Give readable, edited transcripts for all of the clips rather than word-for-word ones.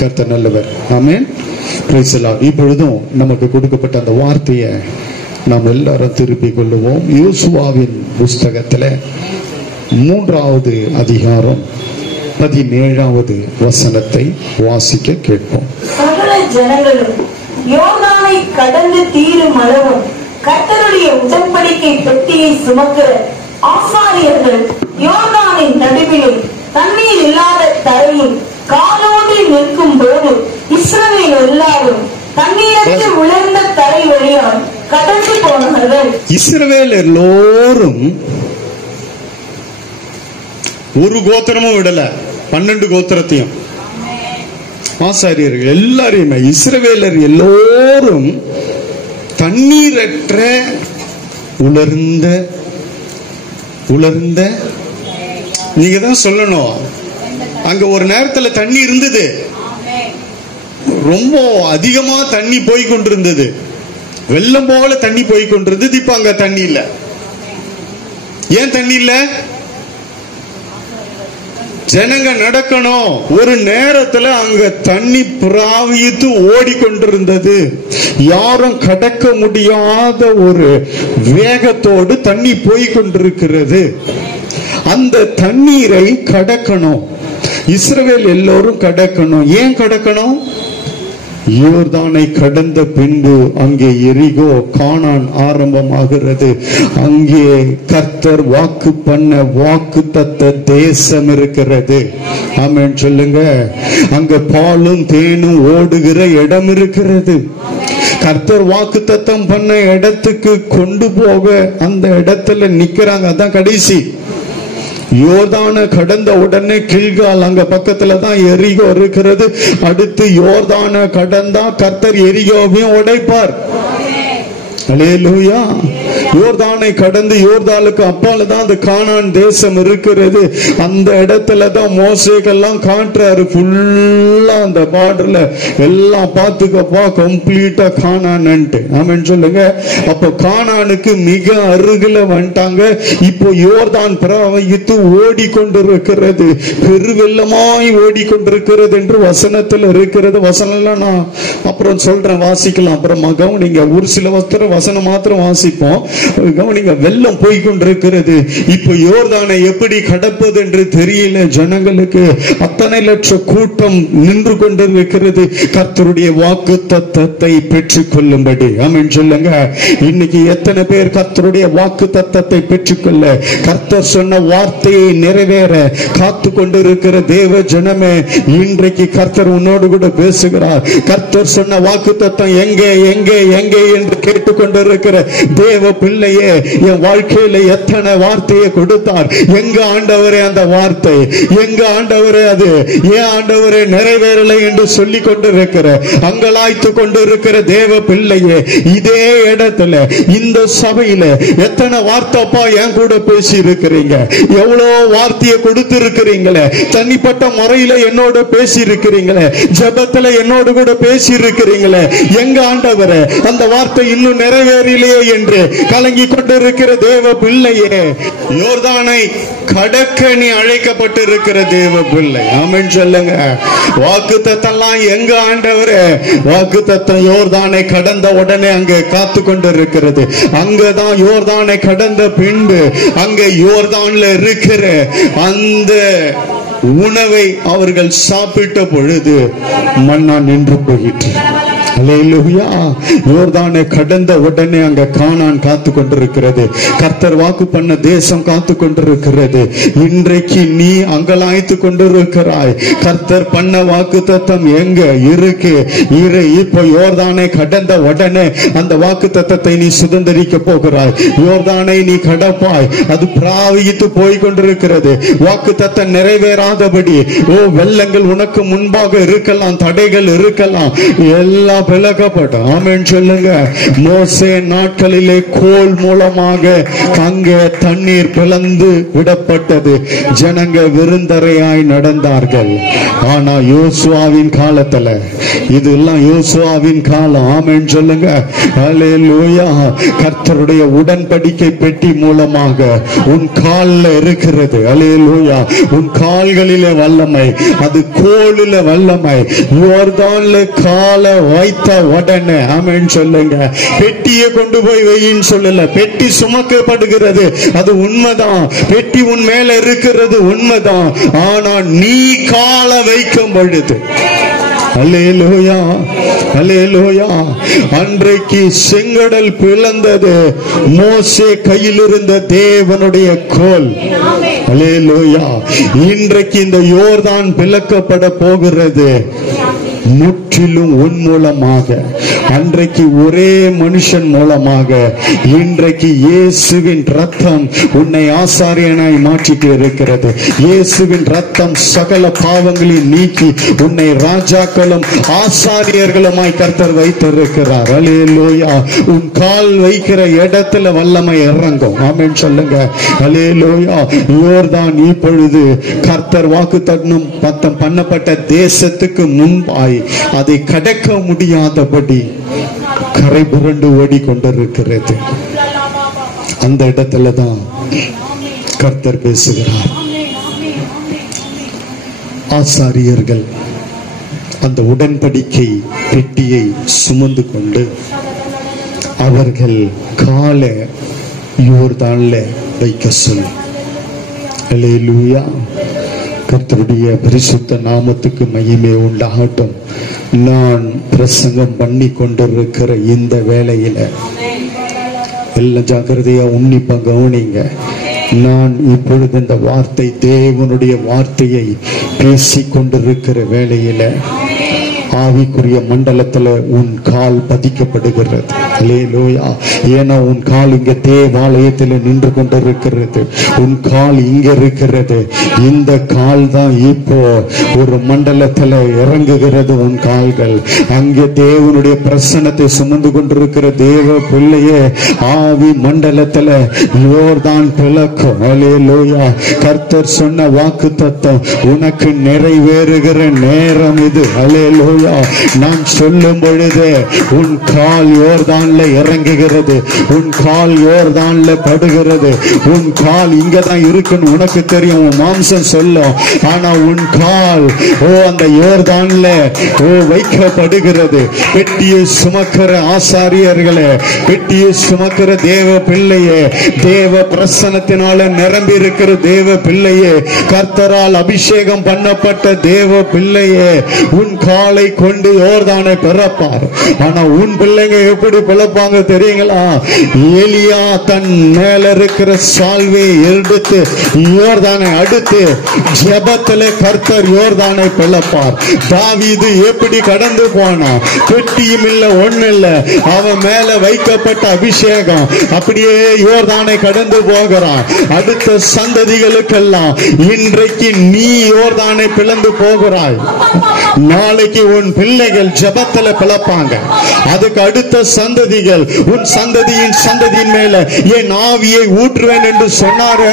கர்த்தர் நல்லவர். ஆமென். Praise the lord. இப்பொழுதும் நமக்கு கொடுக்கப்பட்ட அந்த வார்த்தையை நாம் எல்லாரும் திருப்பிக் கொள்ளுவோம். யோசுவாவின் புஸ்தகத்தில் 3வது அதிகாரம் 17வது வசனத்தை வாசிக்க கேட்போம். சகல ஜனங்களும் யோர்தானை கடந்து தீரும் அளவும் கர்த்தருடைய உடன்படிக்கை பெட்டியை சுமக்கிற ஆசாரியர்கள் யோர்தானின் நடுவிலும் தண்ணீர் இல்லாத தரையில் காலோடு நிற்கும் போது இஸ்ரவேல் எல்லாரும் தண்ணீரற்று உலர்ந்த தரை வழியால் கடந்து போனார்கள். இஸ்ரவேல் எல்லோரும் ஒரு கோத்திரமும் விடல, 12 கோத்திரத்தையும் ஆசாரியர்கள் எல்லாரையுமே இஸ்ரவேலர் எல்லோரும் தண்ணீரற்ற உலர்ந்த நீங்க தான் சொல்லணும். அங்க ஒரு நேரத்துல தண்ணி இருந்தது, ரொம்ப அதிகமா தண்ணி போய் கொண்டிருந்தது, வெள்ளம் போல தண்ணி போய் கொண்டிருந்தது. இப்ப அங்க தண்ணி இல்ல. ஏன் தண்ணி இல்ல? ஜனங்க நடக்கணும். ஒரு நேரத்துல அங்க தண்ணி பிராவித்து ஓடிக்கொண்டிருந்தது. யாரும் கடக்க முடியாத ஒரு வேகத்தோடு தண்ணி போய் கொண்டிருக்கிறது. அந்த தண்ணீரை கடக்கணும். இஸ்ரவேல் எல்லோரும் கடக்கணும். ஏன் கடக்கணும்? யோர்தானை கடந்த பின்பு அங்கே எரிகோ கானான் ஆரம்பமாகிறது. அங்கே கர்த்தர் வாக்கு பண்ண வாக்குத்தத்த தேசம் இருக்கிறது. ஆமென் சொல்லுங்க. அங்க பாலும் தேனும் ஓடுகிற இடம் இருக்கிறது. கர்த்தர் வாக்குத்தத்தம் பண்ண இடத்துக்கு கொண்டு போக அந்த இடத்துல நிக்கிறாங்க. அதான் கடைசி. யோர்தானை கடந்த உடனே கில்கால் அங்க பக்கத்துல தான் எரிகோ இருக்கிறது. அடுத்து யோர்தானை கடந்தா கர்த்தர் எரிகோவையும் உடைப்பார். அல்லேலூயா. யோர்தானை கடந்து யோர்தானுக்கு அப்பால தான் அந்த கானான் தேசம் இருக்கிறது. அந்த இடத்துல தான் மோசேக்கெல்லாம் காட்டுறாரு. ஃபுல்லா அந்த பார்டர்ல எல்லாம் பார்த்துக்கப்பா, கம்ப்ளீட்டா கானான்ட்டு. ஆமென் சொல்லுங்க. அப்ப கானானுக்கு மிக அருகில வந்துட்டாங்க. இப்போ யோர்தான் பிரவகித்து ஓடிக்கொண்டிருக்கிறது, பெருவெள்ளமாய் ஓடிக்கொண்டிருக்கிறது என்று வசனத்தில் இருக்கிறது. வசனம் எல்லாம் நான் அப்புறம் சொல்றேன், வாசிக்கலாம். அப்புறம் கவனிங்க, ஒரு சில வசனம் மாத்திரம் வாசிப்போம். கவனிங்க, வெள்ளம் போய்கொண்டிருக்கிறது. இப்ப யோர்தானை எப்படி கடப்பது என்று தெரியல ஜனங்களுக்கு. அத்தனை லட்ச கூட்டம் நின்று கொண்டிருக்கிறது கர்த்தருடைய வாக்கு தத்தத்தை பெற்றுக் கொள்ளும்படி. ஆமென் சொல்லுங்க. இன்னைக்கு எத்தனை பேர் கர்த்தருடைய வாக்கு தத்தத்தை பெற்றுக்கொள்ள, கர்த்தர் சொன்ன வார்த்தையை நிறைவேற காத்து கொண்டிருக்கிற தேவ ஜனமே, இன்றைக்கு கர்த்தர் உன்னோடு கூட பேசுகிறார். கர்த்தர் சொன்ன வாக்கு தத்தம் எங்கே எங்கே எங்கே என்று கேட்டுக்கொண்டிருக்கிற தேவ பிள்ளையே, என் வாழ்க்கையில எத்தனை வார்த்தையை கொடுத்தார். எங்க ஆண்டவரே அந்த வார்த்தை? எங்க ஆண்டவரே அது? ஏன் ஆண்டவரே நிறைவேறலை என்று சொல்லி கொண்டிருக்கிற, அங்கலாய்த்து கொண்டிருக்கிற தேவ பிள்ளையே, இதே இடத்துல இந்த சபையில எத்தனை வார்த்தைப்பா என் கூட பேசி இருக்கிறீங்க. எவ்வளவு வார்த்தையை கொடுத்து இருக்கிறீங்களே. தனிப்பட்ட முறையில என்னோட பேசி இருக்கிறீங்களே. ஜெபத்துல என்னோடு கூட பேசி இருக்கிறீங்களே. எங்க ஆண்டவரே அந்த வார்த்தை இன்னும் நிறைவேறலையே என்று கலங்கி கொண்டிருக்கிற தேவ பிள்ளையே, யோர்தானை கடக்க நீ அழைக்கப்பட்டிருக்கிற தேவ பிள்ளை. ஆமென் சொல்லுங்க. வாக்குத்தத்தம்லாம் எங்க ஆண்டவரே? வாக்குத்தத்தம் யோர்தானை கடந்த உடனே அங்கே காத்து கொண்டிருக்கிறது. அங்கதான் யோர்தானை கடந்த பின்பு அங்க யோர்தான்ல இருக்கிற அந்த உணவை அவர்கள் சாப்பிட்ட பொழுது மன்னா நின்று போயிற்று. அல்லேலூயா. யோர்தானை கடந்த உடனே அங்க கானான் காத்து கொண்டிருக்கிறது. கர்த்தர் வாக்கு பண்ண தேசம் காத்து கொண்டிருக்கிறது. இன்றைக்கு நீ அங்கலாய்த்து கொண்டிருக்கிறாய். கர்த்தர் பண்ண வாக்கு தத்தம் எங்க இருக்கு? இப்போ யோர்தானை கடந்த உடனே அந்த வாக்கு தத்தத்தை நீ சுதந்திரிக்க போகிறாய். யோர்தானை நீ கடப்பாய். அது பிராவித்து போய் கொண்டிருக்கிறது. வாக்கு தத்தம் நிறைவேறாதபடி வெள்ளங்கள் உனக்கு முன்பாக இருக்கலாம், தடைகள் இருக்கலாம், எல்லா பிளக்கப்பட்டோம். ஆமென் சொல்லுங்க. மோசே நாட்களிலே கோல் மூலமாக அங்கே தண்ணீர் பிளந்து விடப்பட்டது. ஜனங்க விருந்தரையாய் நடந்தார்கள். ஆனா யோசுவாவின் காலத்துல, இதெல்லாம் யோசுவாவின் காலம். ஆமென் சொல்லுங்க. அல்லேலூயா. கர்த்தருடைய உடன்படிக்கை பெட்டி மூலமாக உன் கால்ல இருக்கிறது. அல்லேலூயா. உன் கால்களிலே வல்லமை, அது கோலில வல்லமை. யோர்தான்ல காலை வைத்த உடனே, ஆமென் சொல்லுங்க, பெட்டியை கொண்டு போய் வையின்னு சொல்லல. பெட்டி சுமக்கப்படுகிறது, அது உண்மைதான். பெட்டி உன் மேல இருக்கிறது உண்மைதான். ஆனா நீ காலை வைக்கும் பொழுது, அல்லேலூயா, அல்லேலூயா, அன்றைக்கு செங்கடல் பிளந்தது மோசே கையில் இருந்த தேவனுடைய கோல். அல்லேலூயா. இன்றைக்கு இந்த யோர்தான் பிளக்கப்பட போகிறது முற்றிலும் உன் மூலமாக. அன்றைக்கு ஒரே மனுஷன் மூலமாக. இன்றைக்கு இயேசுவின் ரத்தம் உன்னை ஆசாரியனாய் மாற்றிட்டு இருக்கிறது. இயேசுவின் ரத்தம் சகல பாவங்களையும் நீக்கி உன்னை ராஜாக்களும் ஆசாரியர்களுமாய் கர்த்தர் வைத்திருக்கிறார். அல்லேலூயா. உன் கால் வைக்கிற இடத்துல வல்லமை இறங்கும். ஆமென் சொல்லுங்க. அல்லேலூயா. யோர்தான் இப்பொழுது கர்த்தர் வாக்குத்தத்தம் பண்ணப்பட்ட தேசத்துக்கு முன்பாய் அதை கடக்க முடியாதபடி கரை புரண்டு ஓடிக்கொண்டிருக்கிறது. அந்த இடத்துல தான் கர்த்தர் பேசுகிறார். ஆசாரியர்கள் அந்த உடன்படிக்கை பெட்டியை சுமந்து கொண்டு அவர்கள் காலை யோர்தான்ல வைக்க சொல்லி. அல்லேலூயா. கர்த்தருடைய பரிசுத்த நாமத்துக்கு மகிமை உண்டாகட்டும். நான் பிரசங்கம் பண்ணி கொண்டிருக்கிற இந்த வேளையில எல்லாம் ஜாக்கிரதையா உன்னிப்பா கவனிங்க. நான் இப்பொழுது இந்த வார்த்தை, தேவனுடைய வார்த்தையை பேசிக் கொண்டிருக்கிற வேளையில ஆவிக்குரிய மண்டலத்துல உன் கால் பதிக்கப்படுகிறது. அல்லேலூயா. ஏன்னா உன் கால் இங்க தேவாலயத்தில் நின்று கொண்டிருக்கிறது. உன் கால் இங்க இருக்கிறது. இந்த கால் தான் இப்போ ஒரு மண்டலத்துல இறங்குகிறது. உன் கால்கள் அங்கே தேவனுடைய பிரசன்னத்தை சுமந்து கொண்டிருக்கிற தேவ பிள்ளையே ஆவி மண்டலத்துல யோர்தான் பிளக்கும். அல்லேலூயா. கர்த்தர் சொன்ன வாக்குத்தத்தம் உனக்கு நிறைவேறுகிற நேரம் இது. அல்லேலூயா. நான் சொல்லும் பொழுது உன் கால் யோர்தான்ல இறங்குகிறது. உன் கால் யோர்தான்ல படுகிறது. உன் கால் இங்கதான் இருக்குன்னு உனக்கு தெரியும், உன் மாம்சம் சொல்லும். ஆனா உன் கால் அந்த யோர்தான்ல வைக்கப்படுகிறது. பெட்டியை சுமக்கிற ஆசாரியர்களே, பெட்டியை சுமக்கிற தேவ பிள்ளையே, தேவ பிரசன்னத்தினால நிரம்பி இருக்கிற தேவ பிள்ளையே, கர்த்தரால் அபிஷேகம் பண்ணப்பட்ட தேவ பிள்ளையே, உன் காலை கொண்டு யோர்தானை பிறப்பார். ஆனா உன் பிள்ளைங்க எப்படி பிளப்பாங்க தெரியுங்களா? எலியா தன் மேல இருக்கிற சால்வையை எடுத்து யோர்தானை அடுத்து ஜெபத்திலே கர்த்தர் யோர்தானை பிளப்பார். தாவீது எப்படி கடந்து போனா? பெட்டியும் இல்ல, ஒண்ணு இல்ல, அவன் மேல வைக்கப்பட்ட அபிஷேகம் அப்படியே யோர்தானை கடந்து போகிறான். அடுத்த சந்ததிகளுக்கெல்லாம் இன்றைக்கு நீ யோர்தானை பிளந்து போகிறாய். நாளைக்கு உன் பிள்ளைகள் ஜெபத்துல பிளப்பாங்க. அதுக்கு அடுத்த சந்ததிகள், உன் சந்ததியின் சந்ததியின் மேல என் ஆவியை ஊற்றுவேன் என்று சொன்னாரு.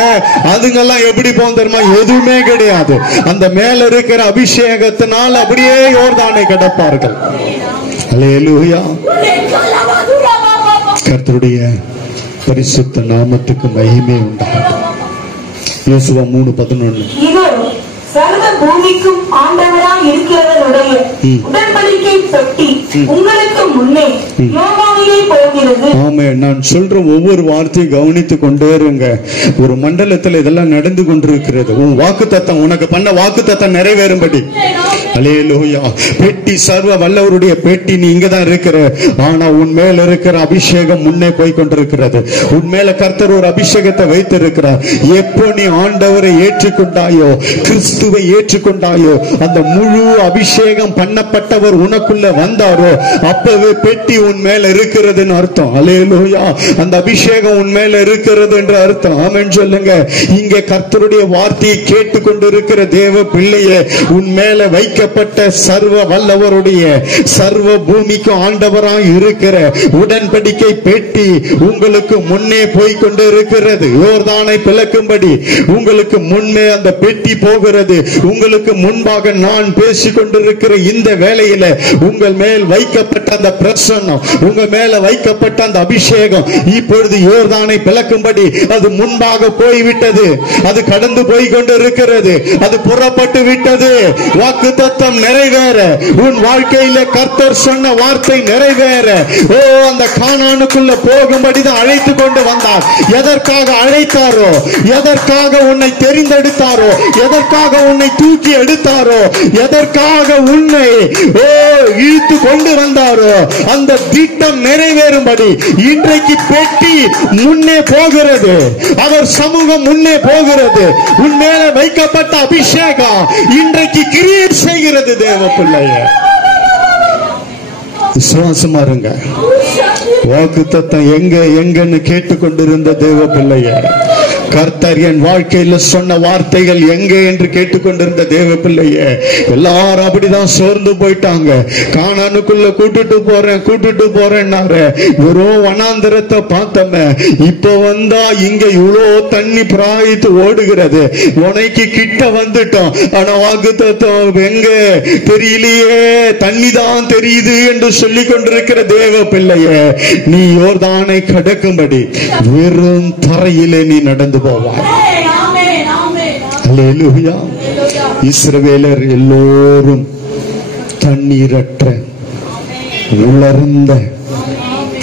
அதுங்கெல்லாம் எப்படி போகும் தெரியுமா? எதுவுமே கிடையாது. அந்த மேல இருக்கிற அபிஷேகத்தினால் அப்படியே யோர்தானை கடப்பார்கள். அல்லேலூயா. கர்த்தருடைய பரிசுத்த நாமத்துக்கு மகிமை உண்டாகட்டும். யோசுவா 3:11. சர்வ பூமிக்கும் ஆண்டவராய் இருக்கிறவருடைய உடன்படிக்கை பெட்டி உங்களுக்கு முன்னே யோர்தானிலே போகிறது. ஆமே. நான் சொல்ற ஒவ்வொரு வார்த்தையும் கவனித்துக் கொண்டே இருங்க. ஒரு மண்டலத்தில் இதெல்லாம் நடந்து கொண்டிருக்கிறது. உன் வாக்குத்தத்தம், உனக்கு பண்ண வாக்குத்தத்தம் நிறைவேறும்படி. அல்லேலூயா. பெட்டி, சர்வ வல்லவருடைய பெட்டி நீ இங்கதான் இருக்கிற. ஆனா உன் மேல இருக்கிற அபிஷேகம் முன்னே போய் கொண்டிருக்கிறது. உன் மேல கர்த்தர் ஒரு அபிஷேகத்தை வைத்திருக்கிறார். எப்போ நீ ஆண்டவரை ஏற்றுக்கொண்டாயோ, கிறிஸ்துவை ஏற்றுக்கொண்டாயோ, அந்த முழு அபிஷேகம் பண்ணப்பட்டவர் உனக்குள்ள வந்தாரோ, அப்பவே பெட்டி உன் மேல இருக்கிறதுன்னு அர்த்தம். அல்லேலூயா. அந்த அபிஷேகம் உன் மேல இருக்கிறது என்று அர்த்தம். ஆமென் சொல்லுங்க. இங்கே கர்த்தருடைய வார்த்தையை கேட்டுக்கொண்டிருக்கிற தேவ பிள்ளையே, உன் மேல வைக்க வைக்கப்பட்ட சர்வ வல்லவருடைய சர்வ பூமிக்கு ஆண்டவராய் இருக்கிற உடன்படிக்கை பெட்டி உங்களுக்கு முன்னே போய்கொண்டு இருக்கிறது. யோர்தானை பிளக்கும்படி உங்களுக்கு முன்னே அந்த பெட்டி போகிறது. உங்களுக்கு முன்பாக நான் பேசிக் கொண்டிருக்கிற இந்த வேளையில உங்கள் மேல் வைக்கப்பட்ட அந்த பிரசன்னம், உங்கள் மேல வைக்கப்பட்ட அந்த அபிஷேகம் இப்பொழுது யோர்தானை பிளக்கும்படி அது முன்பாக போய்விட்டது. அது கடந்து போய் கொண்டு இருக்கிறது. அது புறப்பட்டு விட்டது. வாக்குத்தத்தம் நிறைவேற, உன் வாழ்க்கையில கர்த்தர் சொன்ன வார்த்தை நிறைவேற, அந்த கானானுக்குள்ள போகும்படிதான் அழைத்து கொண்டு வந்தார். எதற்காக அழைத்தாரோ, எதற்காக உன்னை தெரிந்தெடுத்தாரோ, எதற்காக உன்னை தூக்கி எடுத்தாரோ, எதற்காக உன்னை இழுத்து கொண்டு வந்தாரோ, அந்த திட்டம் நிறைவேறும்படி இன்றைக்கு பெட்டி முன்னே போகிறது. அவர் சமூகம் முன்னே போகிறது. உன் மேல வைக்கப்பட்ட அபிஷேகம் இன்றைக்கு கிரியேட் செய்கிறது. தேவ பிள்ளைய விசுவாசமா இருங்க. வாக்குத்தத்தம் எங்கன்னு கேட்டுக்கொண்டிருந்த தேவ பிள்ளைய, கர்த்தர் என் வாழ்க்கையில சொன்ன வார்த்தைகள் எங்கே என்று கேட்டுக்கொண்டிருந்த தேவ பிள்ளைய, எல்லாரும் அப்படிதான் சோர்ந்து போயிட்டாங்க. கானானுக்குள்ள கூட்டிட்டு போறேன்னாரு. வெறும் வனாந்திரத்தை பார்த்தோமே, இப்ப வந்தா இங்க இவ்வளோ தண்ணி பிராயித்து ஓடுகிறது. உனக்கு கிட்ட வந்துட்டோம், ஆனா வாக்குத்தத்தம் எங்க தெரியலையே, தண்ணி தான் தெரியுது என்று சொல்லிக் கொண்டிருக்கிற தேவ பிள்ளைய, நீ யோர்தானை கடக்கும்படி வெறும் தரையிலே நீ நடந்து போவாய். அல்லேலூயா. இஸ்ரவேலர் எல்லோரும் தண்ணீரற்ற உலர்ந்த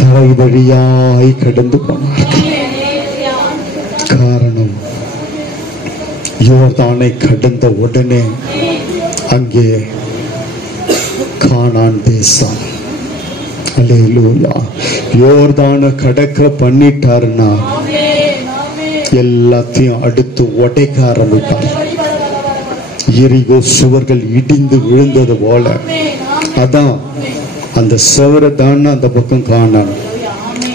தரை வழியாய் கடந்து போனார்கள். காரணம், யோர்தானை கடந்த உடனே அங்கே கானான் தேசம். அல்லேலூயா. யோர்தானை கடக்க பண்ணிட்டாருன்னா எல்லாத்தையும் அடுத்து உடைக்க ஆரம்பிப்பார். எரிகோ சுவர்கள் இடிந்து விழுந்தது போல. அதான் அந்த சுவரை தான் அந்த பக்கம் கானான்.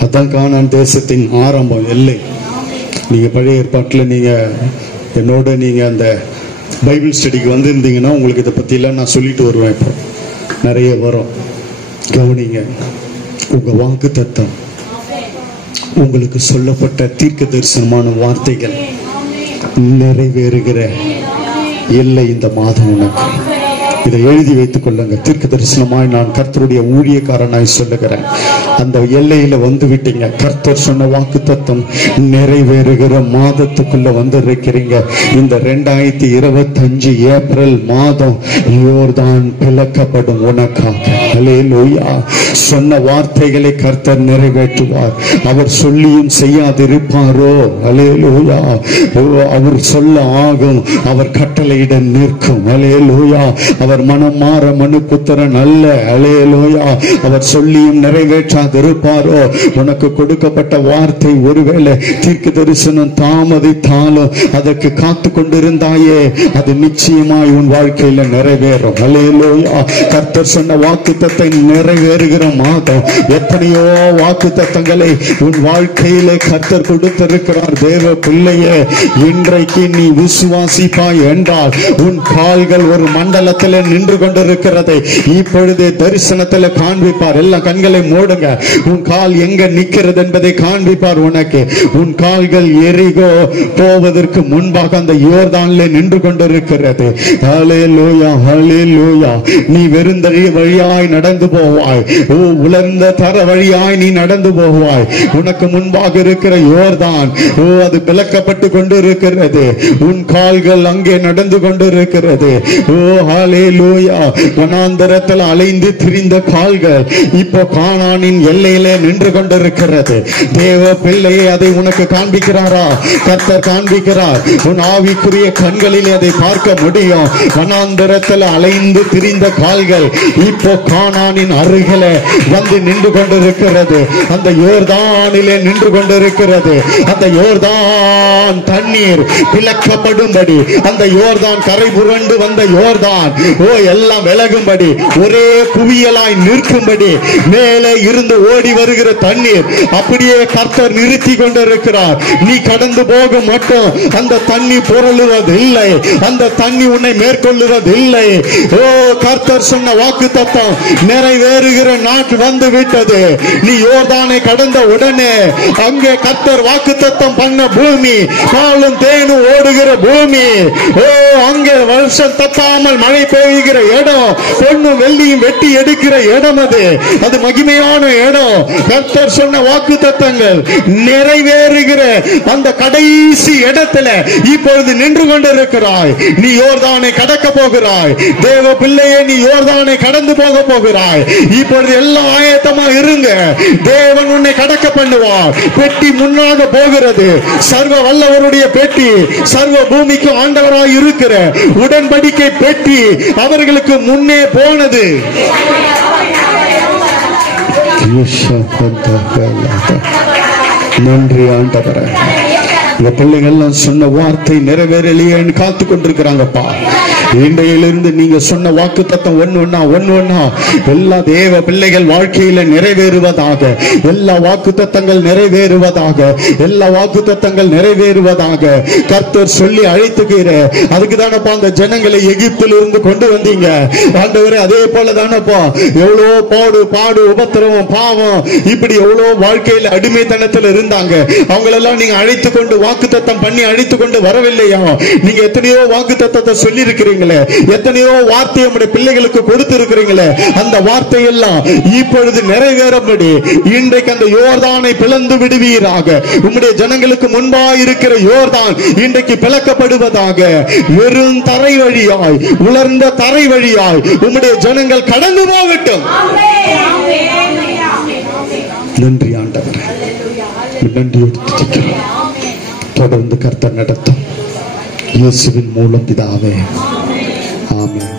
அதான் கானான் தேசத்தின் ஆரம்பம், எல்லை. நீங்க பழைய ஏற்பாட்டில் நீங்க என்னோட நீங்க அந்த பைபிள் ஸ்டடிக்கு வந்திருந்தீங்கன்னா உங்களுக்கு இதை பத்தி எல்லாம் நான் சொல்லிட்டு வருவேன். இப்போ நிறைய வரும், கவனிங்க. உங்க வாக்குத்தத்தம், உங்களுக்கு சொல்லப்பட்ட தீர்க்க தரிசனமான வார்த்தைகள் நிறைவேறுகிற எல்லை இந்த மாதம் உனக்கு. இதை எழுதி வைத்துக் கொள்ளுங்க. தீர்க்க தரிசனமாய் நான் கர்த்தருடைய ஊழியக்காரனாய் சொல்லுகிறேன். அந்த எல்லையில வந்து விட்டீங்க. கர்த்தர் சொன்ன வாக்குத்தத்தம் நிறைவேறுகிற மாதத்துக்குள்ள வந்திருக்கிறீங்க. இந்த 2025 ஏப்ரல் மாதம் யோர்தான் பிளக்கப்படும் உனக்காக. அல்லேலூயா. சொன்ன வார்த்தைகளை கர்த்தர் நிறைவேற்றுவார். அவர் சொல்லியும் செய்யாதிருப்பாரோ? அல்லேலூயா. அவர் சொல்ல ஆகும், அவர் கட்டளையிட நிற்கும். அல்லேலூயா. அவர் மனம் மாற மனுபுத்திரன் அல்ல. அல்லேலூயா. அவர் சொல்லியும் நிறைவேற்றாதிருப்பாரோ? உனக்கு கொடுக்கப்பட்ட வார்த்தை ஒருவேளை தீர்க்க தரிசனம் தாமதித்தாலும் அதற்கு காத்து கொண்டிருந்தாயே, அது நிச்சயமாய் உன் வாழ்க்கையில நிறைவேறும். அல்லேலூயா. கர்த்தர் சொன்ன வாக்குத்தத்தை நிறைவேறுகிற மாதம். எத்தனையோ வாக்குத்தத்தங்களை உன் வாழ்க்கையிலே கர்த்தர் கொடுத்திருக்கிறார். தேவ பிள்ளையே, இன்றைக்கு நீ விசுவாசிப்பாய் என்றால் உன் கால்கள் ஒரு மண்டலத்தில் நின்று கொண்டிருக்கிறது. இப்பொழுது தரிசனத்தில் காண்பிப்பார். எல்லாம் கண்களை மூடுங்க. உன் கால் எங்க நிற்கிறது என்பதை காண்பிப்பார் உனக்கு. உன் கால்கள் எரிகோ போவதற்கு முன்பாக அந்த யோர்தானிலே நின்று கொண்டிருக்கிறது. ஹல்லேலூயா, ஹல்லேலூயா. நீ வெறுந்தறி வழியாய் நடந்து போவாய். உலர்ந்த தர வழியாய் நீ நடந்து போவாய். உனக்கு முன்பாக இருக்கிற யோர்தான் அது பிளக்கப்பட்டு கொண்டிருக்கிறது. உன் கால்கள் அங்கே நடந்து கொண்டிருக்கிறது. ஹல்லேலூயா. வனாந்தரத்தில் அலைந்து திரிந்த கால்கள் இப்போ கானானின் எல்லையிலே நின்று கொண்டிருக்கிறது. தேவ பிள்ளையை அதை உனக்கு காண்பிக்கிறாரா? கர்த்தர் காண்பிக்கிறார். உன் ஆவிக்குரிய கண்களில் அதை பார்க்க முடியும். வனாந்தரத்தில் அலைந்து திரிந்த கால்கள் இப்போ கானானின் அருகில வந்து நின்று கொண்டிருக்கிறது. அந்த யோர்தானிலே நின்று கொண்டிருக்கிறது. அந்த யோர்தான் தண்ணீர் பிளக்கப்படும்படி, அந்த யோர்தான் கரை புரண்டு வந்த யோர்தான் எல்லாம் விலகும்படி, ஒரே குவியலாய் நிற்கும்படி மேலே இருந்து ஓடி வருகிற தண்ணீர் அப்படியே கர்த்தர் நிறுத்தி கொண்டிருக்கிறார். நீ கடந்து போக மட்டும் அந்த தண்ணி புரளுவதில்லை, அந்த தண்ணி உன்னை மேற்கொள்ளுவதில்லை. கர்த்தர் சொன்ன வாக்குத்தத்தம் நிறைவேறுகிற நாள் வந்து விட்டது. நீ யோர்தானை கடந்த உடனே அங்கே கர்த்தர் வாக்குத்தத்தம் பண்ண பூமி, பாலும் தேனும் ஓடுகிற பூமி, அங்கே வருஷம் தப்பாமல் மழை பெய்கிற இடம், பொன்னும் வெள்ளியும் வெட்டி எடுக்கிற இடம், அது மகிமையான இடம். கர்த்தர் சொன்ன வாக்குத்தத்தங்கள் நிறைவேறுகிற அந்த கடைசி இடத்துல இப்பொழுது நின்று கொண்டிருக்கிறாய். நீ யோர்தானை கடக்க போகிறாய். தேவ பிள்ளையே, நீ யோர்தானை கடந்து போக போகிறாய். இப்பொழுது எல்லாம் ஆயத்தமா இருங்க. தேவன் உன்னை கடக்க பண்ணுவார். பெட்டி முன்னாக போகிறது. சர்வ வல்லவருடைய பெட்டி, சர்வ பூமிக்கு ஆண்டவராய் இருக்கிற உடன்படிக்கை பெட்டி அவர்களுக்கு முன்னே போனது. நன்றி ஆண்டவரே. இந்த பிள்ளைகள் சொன்ன வார்த்தை நிறைவேறலையேன்னு காத்து கொண்டிருக்கிறாங்கப்பா. இன்றையிலிருந்து நீங்க சொன்ன வாக்குத்தத்தம் ஒண்ணு எல்லா தேவ பிள்ளைகள் வாழ்க்கையில நிறைவேறுவதாக, எல்லா வாக்குத்தத்தங்கள் நிறைவேறுவதாக, எல்லா வாக்குத்தத்தங்கள் நிறைவேறுவதாக கர்த்தர் சொல்லி அழைத்துக்கிற. அதுக்கு தானப்பா அந்த ஜனங்களை எகிப்திலிருந்து கொண்டு வந்தீங்க ஆண்டவரே. அதே போல தானப்பா எவ்வளோ பாடு உபத்திரவம் பாவம் இப்படி எவ்வளோ வாழ்க்கையில அடிமைத்தனத்தில் இருந்தாங்க. அவங்களெல்லாம் நீங்க அழைத்து கொண்டு வாக்குத்தத்தம் பண்ணி அழைத்து கொண்டு வரவில்லையா? நீங்க எத்தனையோ வாக்குத்தத்தத்தை சொல்லி இருக்கிறீங்களே, எத்தனையோ வார்த்தையை நம்முடைய பிள்ளைகளுக்கு கொடுத்து இருக்கிறீங்களே, அந்த வார்த்தையெல்லாம் இப்பொழுது நிறைவேறபடி இன்றைக்கு அந்த யோர்தானை பிளந்து விடுவீராக. உம்முடைய ஜனங்களுக்கு முன்பாக இருக்கிற யோர்தான் இன்றைக்கு பிளக்கப்படுவதாக. வெறும் தரை வழியாய், உலர்ந்த தரை வழியாய் உம்முடைய ஜனங்கள் கடந்து போகட்டும். நன்றி ஆண்டவரே, நன்றியோடு துதிக்கிறோம். தொடர்ந்து கர்த்தர் நடத்தும். இயேசுவின் மூலம் பிதாவே, ஆமென்.